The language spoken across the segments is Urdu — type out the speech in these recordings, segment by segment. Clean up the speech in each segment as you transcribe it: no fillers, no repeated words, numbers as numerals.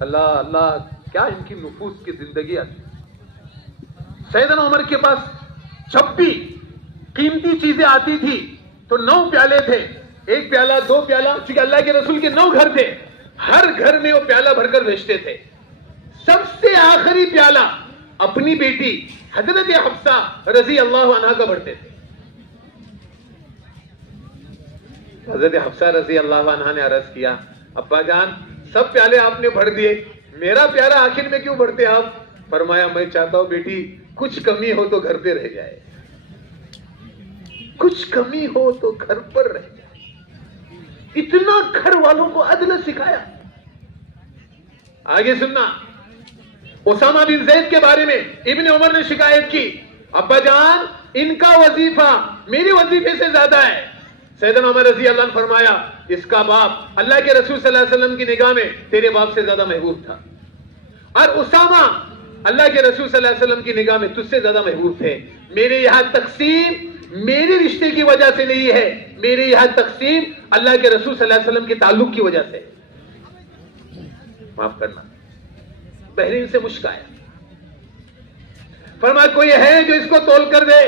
اللہ اللہ کیا ان کی نفوس کی زندگی آتی. سیدنا عمر کے پاس جب بھی قیمتی چیزیں آتی تھی تو 9 پیالے تھے, 1 پیالہ 2 پیالہ, چونکہ اللہ کے رسول کے 9 گھر تھے, ہر گھر میں وہ پیالہ بھر کر بیچتے تھے. سب سے آخری پیالہ اپنی بیٹی حضرت حفصہ رضی اللہ عنہا کا بھرتے تھے. حضرت حفصہ رضی اللہ عنہا نے عرض کیا, ابا جان سب پیالے آپ نے بھر دیے, میرا پیالہ آخر میں کیوں بھرتے آپ؟ فرمایا میں چاہتا ہوں بیٹی کچھ کمی ہو تو گھر پہ رہ جائے, کچھ کمی ہو تو گھر پر رہ جائے. اتنا گھر والوں کو عدل سکھایا. آگے سننا, اسامہ بن زید کے بارے میں ابن عمر نے شکایت کی, ابا جان ان کا وظیفہ میری وظیفے سے زیادہ ہے. سیدنا عمر رضی اللہ عنہ فرمایا اس کا باپ اللہ کے رسول صلی اللہ علیہ وسلم کی نگاہ میں تیرے باپ سے زیادہ محبوب تھا, اور اسامہ اللہ کے رسول صلی اللہ علیہ وسلم کی نگاہ میں تجھ سے زیادہ محبوب تھے. میرے یہاں تقسیم میرے رشتے کی وجہ سے نہیں ہے, میرے یہاں تقسیم اللہ کے رسول صلی اللہ علیہ وسلم کے تعلق کی وجہ سے. معاف کرنا. بحرین سے مشک آیا, فرمایا کوئی ہے جو اس کو تول کر دے؟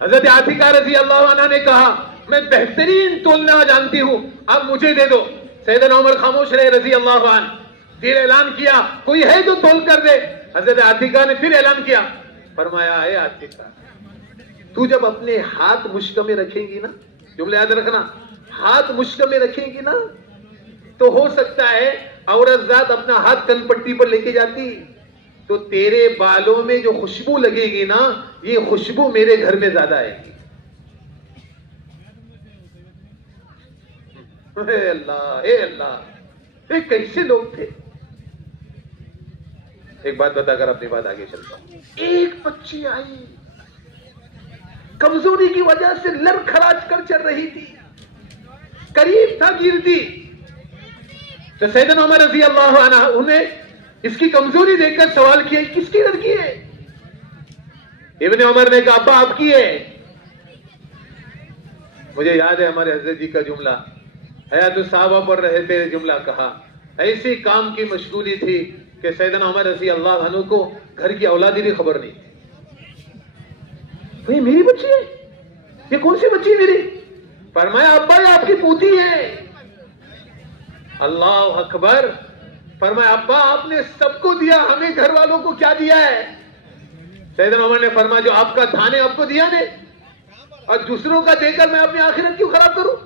حضرت عاتکہ رضی اللہ عنہ نے کہا میں بہترین تولنا جانتی ہوں, اب مجھے دے دو. سیدنا عمر خاموش رہے رضی اللہ عنہ. پھر اعلان کیا کوئی ہے جو تول کر دے؟ حضرت عاتکہ نے پھر اعلان کیا, فرمایا اے عاتکہ تو جب اپنے ہاتھ مشک میں رکھیں گی نا, جملہ یاد رکھنا, ہاتھ مشک میں رکھیں گی نا تو ہو سکتا ہے عورت ذات اپنا ہاتھ کن پٹی پر لے کے جاتی تو تیرے بالوں میں جو خوشبو لگے گی نا یہ خوشبو میرے گھر میں زیادہ آئے گی. اے اللہ یہ کیسے لوگ تھے. ایک بات بتا کر اپنی بات آگے چلتا ہوں. ایک بچی آئی, کمزوری کی وجہ سے لڑ کھراچ کر چل رہی تھی, قریب تھا گرتی. تو سیدنا عمر رضی اللہ عنہ انہیں اس کی کمزوری دیکھ کر سوال کیا کس کی لڑکی ہے؟ ابن عمر نے کہا ابا آپ کی ہے. مجھے یاد ہے ہمارے حضرت جی کا جملہ, حیات الصحابہ پر رہے تھے, جملہ کہا ایسی کام کی مشغولی تھی کہ سیدنا عمر رضی اللہ عنہ کو گھر کی اولادی کی خبر نہیں تھی. میری بچی ہے, یہ کون سی بچی میری؟ فرمایا ابا یہ آپ کی پوتی ہے. اللہ اکبر. فرمایا ابا آپ نے سب کو دیا, ہمیں گھر والوں کو کیا دیا ہے؟ سیدنا عمر نے فرمایا جو آپ کا دھان ہے آپ کو دیا نے, اور دوسروں کا دے کر میں اپنی آخرت کیوں خراب کروں؟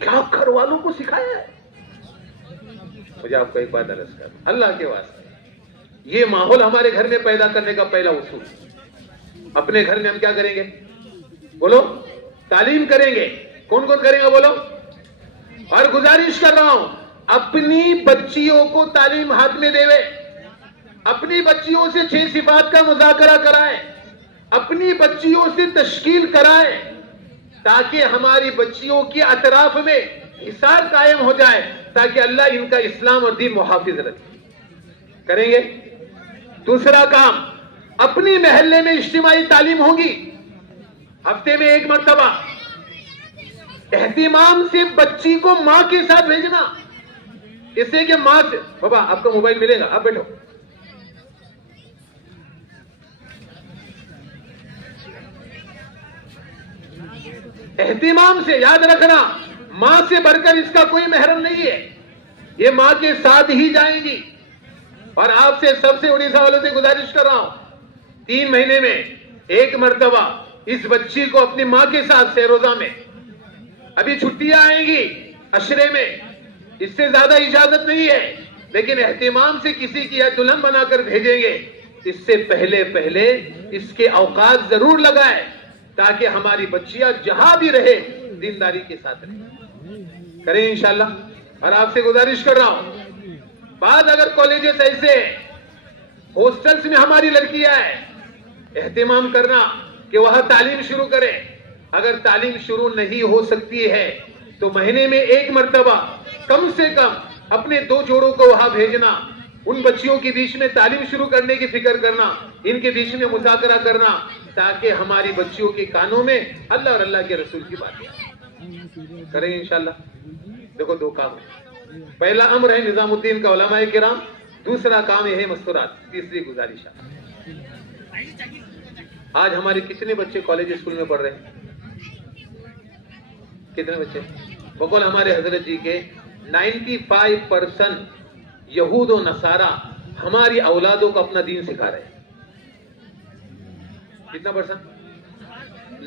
کیا گھر والوں کو سکھایا ہے؟ مجھے آپ کو ایک بات عرض کر, اللہ کے واسطے یہ ماحول ہمارے گھر میں پیدا کرنے کا پہلا اصول. اپنے گھر میں ہم کیا کریں گے بولو؟ تعلیم کریں گے. کون کون کریں گے بولو؟ اور گزارش کر رہا ہوں اپنی بچیوں کو تعلیم ہاتھ میں دے, اپنی بچیوں سے 6 صفات کا مذاکرہ کرائے, اپنی بچیوں سے تشکیل کرائے, تاکہ ہماری بچیوں کے اطراف میں حصار قائم ہو جائے, تاکہ اللہ ان کا اسلام اور دین محافظ رکھے. کریں گے؟ دوسرا کام, اپنی محلے میں اجتماعی تعلیم ہوگی, ہفتے میں 1 مرتبہ. اہتمام سے بچی کو ماں کے ساتھ بھیجنا, اس سے کہ ماں سے بابا آپ کا موبائل ملے گا, آپ بیٹھو. اہتمام سے, یاد رکھنا ماں سے بڑھ کر اس کا کوئی محرم نہیں ہے, یہ ماں کے ساتھ ہی جائیں گی. اور آپ سے سب سے اڑیسہ والوں سے گزارش کر رہا ہوں 3 مہینے میں 1 مرتبہ اس بچی کو اپنی ماں کے ساتھ سیروزہ میں, ابھی چھٹیاں آئیں گی عشرے میں, اس سے زیادہ اجازت نہیں ہے, لیکن اہتمام سے کسی کی دلہن بنا کر بھیجیں گے. اس سے پہلے اس کے اوقات ضرور لگائے, تاکہ ہماری بچیاں جہاں بھی رہے دینداری کے ساتھ رہے. کریں انشاءاللہ. اور آپ سے گزارش کر رہا ہوں, بعد اگر کالجز ایسے ہاسٹلز میں ہماری لڑکیاں ہیں, اہتمام کرنا کہ وہاں تعلیم شروع کریں. اگر تعلیم شروع نہیں ہو سکتی ہے تو مہینے میں 1 مرتبہ کم سے کم اپنے 2 جوڑوں کو وہاں بھیجنا, ان بچیوں کے بیچ میں تعلیم شروع کرنے کی فکر کرنا, ان کے بیچ میں مذاکرہ کرنا, تاکہ ہماری بچیوں کے کانوں میں اللہ اور اللہ کے رسول کی باتیں کریں انشاءاللہ. دیکھو دو کام ہے، پہلا امر ہے نظام الدین کا علماء کرام، دوسرا کام یہ ہے مستورات، تیسری گزارش۔ آج ہمارے کتنے بچے کالج اسکول میں پڑھ رہے ہیں؟ کتنے بچے؟ بقول ہمارے حضرت جی کے 95% یہود و نصارہ ہماری اولادوں کو اپنا دین سکھا رہے ہیں۔ کتنا پرسنٹ؟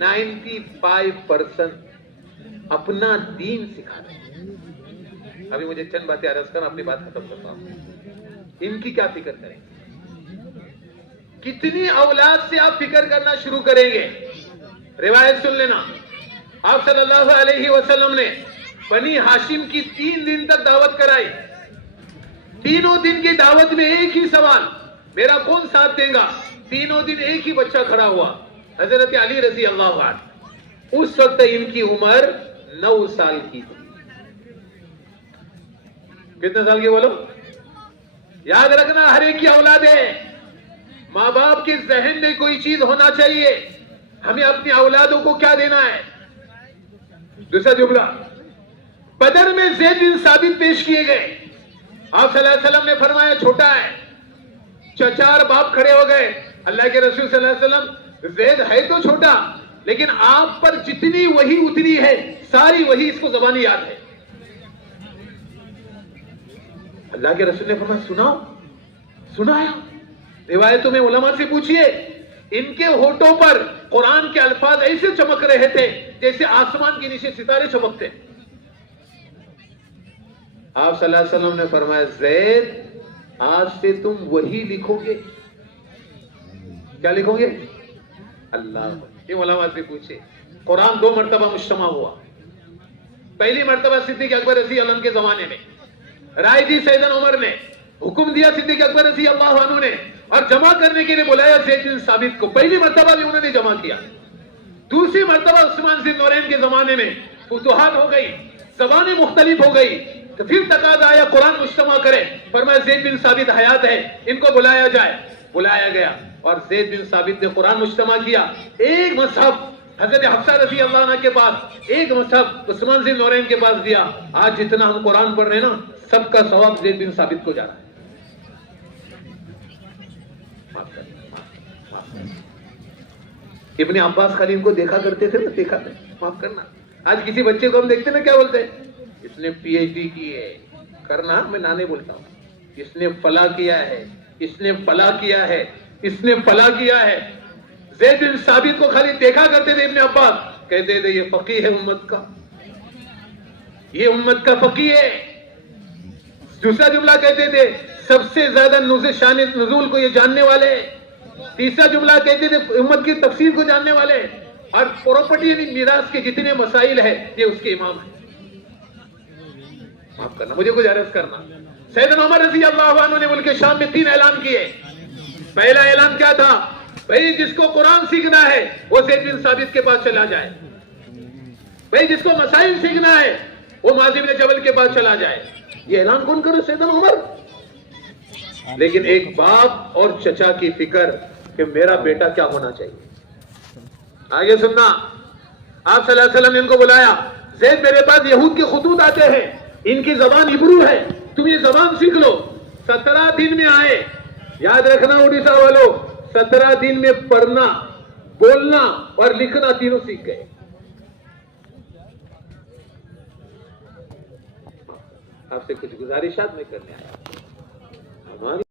95% اپنا دین سکھا رہے ہیں۔ ابھی مجھے چند باتیں عرض کرنا، اپنی بات ختم کرتا ہوں۔ ان کی کیا فکر کریں؟ کتنی اولاد سے آپ فکر کرنا شروع کریں گے؟ روایت سن لینا، آپ صلی اللہ علیہ وسلم نے بنی ہاشم کی 3 دن تک دعوت کرائی۔ تینوں دن کی دعوت میں ایک ہی سوال، میرا کون ساتھ دے گا؟ تینوں دن ایک ہی بچہ کھڑا ہوا، حضرت علی رضی اللہ عنہ۔ اس وقت ان کی عمر 9 سال کی تھی۔ کتنے سال کی بولو؟ یاد رکھنا، ہر ایک کی اولاد ہے۔ ماں باپ کے ذہن میں کوئی چیز ہونا چاہیے، ہمیں اپنی اولادوں کو کیا دینا ہے۔ دوسرا جملہ، بدر میں زید بن ثابت پیش کیے گئے، آپ صلی اللہ علیہ وسلم نے فرمایا چھوٹا ہے، 4 باپ کھڑے ہو گئے۔ اللہ کے رسول صلی اللہ علیہ وسلم، زید ہے تو چھوٹا لیکن آپ پر جتنی وحی اتری ہے ساری وحی اس کو زبانی یاد ہے۔ اللہ کے رسول نے فرمایا سناؤ، سنایا۔ روایتوں میں علماء سے پوچھئے، ان کے ہونٹوں پر قرآن کے الفاظ ایسے چمک رہے تھے جیسے آسمان کے نیچے ستارے چمکتے۔ آپ صلی اللہ علیہ وسلم نے فرمایا زید آج سے تم وہی لکھو گے۔ کیا لکھو گے؟ اللہ۔ یہ علماء سے پوچھے۔ قرآن 2 مرتبہ مجتمع ہوا۔ پہلی مرتبہ صدیق اکبر رضی اللہ عنہ کے زمانے میں، رائے دی سیدنا عمر نے، حکم دیا صدیق اکبر رضی اللہ عنہ نے، اور جمع کرنے کے لیے بلایا زید بن ثابت کو۔ پہلی مرتبہ بھی انہوں نے جمع کیا۔ دوسری مرتبہ عثمان ذی النورین کے زمانے میں فتوحات ہو گئی، زبانیں مختلف ہو گئی، تو پھر تقاضا آیا قرآن مجتمع کرے۔ فرمایا زید بن ثابت حیات ہے، ان کو بلایا جائے۔ بلایا گیا اور زید بن ثابت نے قرآن مجتمع کیا۔ ایک مصحف حضرت حفصہ رضی اللہ عنہ کے پاس، ایک مصحف عثمان ذی النورین کے پاس دیا۔ آج جتنا ہم قرآن پڑھ رہے ہیں نا، سب کا ثواب زید بن ثابت کو جا رہا ہے۔ ابن عباس خالی ان کو دیکھا کرتے تھے نا، دیکھا تھا، معاف کرنا۔ آج کسی بچے کو ہم دیکھتے نا، کیا بولتے ہیں؟ اس نے پی ایچ ڈی کی ہے، کرنا میں نانے بولتا ہوں، اس نے فلاں کیا ہے، اس نے فلاں کیا ہے، اس نے فلاں کیا ہے۔ زید بن ثابت کو خالی دیکھا کرتے تھے ابن عباس، کہتے تھے یہ فقیہ ہے امت کا، یہ امت کا فقیہ ہے۔ دوسرا جملہ کہتے تھے سب سے زیادہ شان نزول کو یہ جاننے والے۔ تیسرا جملہ کہتے تھے امت کی تفسیر کو جاننے والے، اور پراپرٹی یعنی میراث کے جتنے مسائل ہیں یہ اس کے امام ہیں۔ معاف کرنا، مجھے کچھ عرض کرنا۔ سیدنا عمر رضی اللہ عنہ نے ملک شام میں 3 اعلان کیے۔ پہلا اعلان کیا تھا؟ بھئی جس کو قرآن سیکھنا ہے وہ زید بن ثابت کے پاس چلا جائے، بھئی جس کو مسائل سیکھنا ہے وہ معاذ بن جبل کے پاس چلا جائے۔ یہ اعلان کون کرے؟ سیدنا عمر۔ لیکن ایک باپ اور چچا کی فکر کہ میرا بیٹا کیا ہونا چاہیے۔ آگے سننا، آپ صلی اللہ علیہ وسلم نے ان کو بلایا، زید میرے پاس یہود کے خطوط آتے ہیں، ان کی زبان ہبرو ہے، تم یہ زبان سیکھ لو۔ 17 دن میں آئے، یاد رکھنا اڑیسہ والوں، 17 دن میں پڑھنا، بولنا اور لکھنا تینوں سیکھ گئے۔ آپ سے کچھ گزارشات میں کرنے آیا ہماری